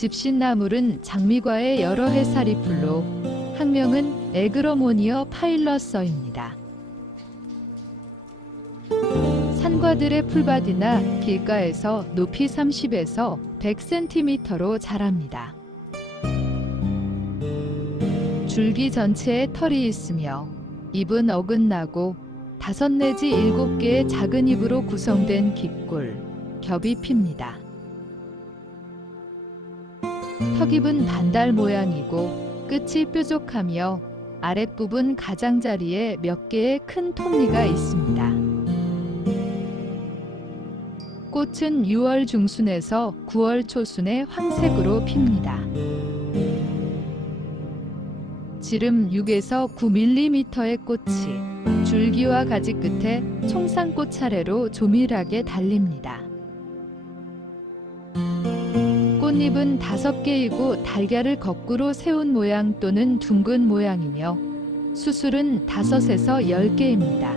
집신나물은 장미과의 여러 해살이 풀로 학명은 에그로모니어 파일러서입니다. 산과들의 풀밭이나 길가에서 높이 30에서 100cm로 자랍니다. 줄기 전체에 털이 있으며 잎은 어긋나고 다섯 내지 일곱 개의 작은 잎으로 구성된 깃골, 겹이 핍니다. 턱잎은 반달 모양이고 끝이 뾰족하며 아랫부분 가장자리에 몇 개의 큰 톱니가 있습니다. 꽃은 6월 중순에서 9월 초순에 황색으로 핍니다. 지름 6에서 9mm의 꽃이 줄기와 가지 끝에 총상꽃 차례로 조밀하게 달립니다. 꽃잎은 다섯 개이고 달걀을 거꾸로 세운 모양 또는 둥근 모양이며 수술은 다섯에서 열 개입니다.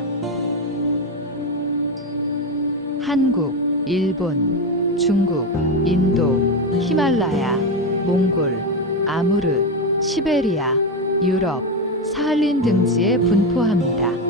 한국, 일본, 중국, 인도, 히말라야, 몽골, 아무르, 시베리아, 유럽, 사할린 등지에 분포합니다.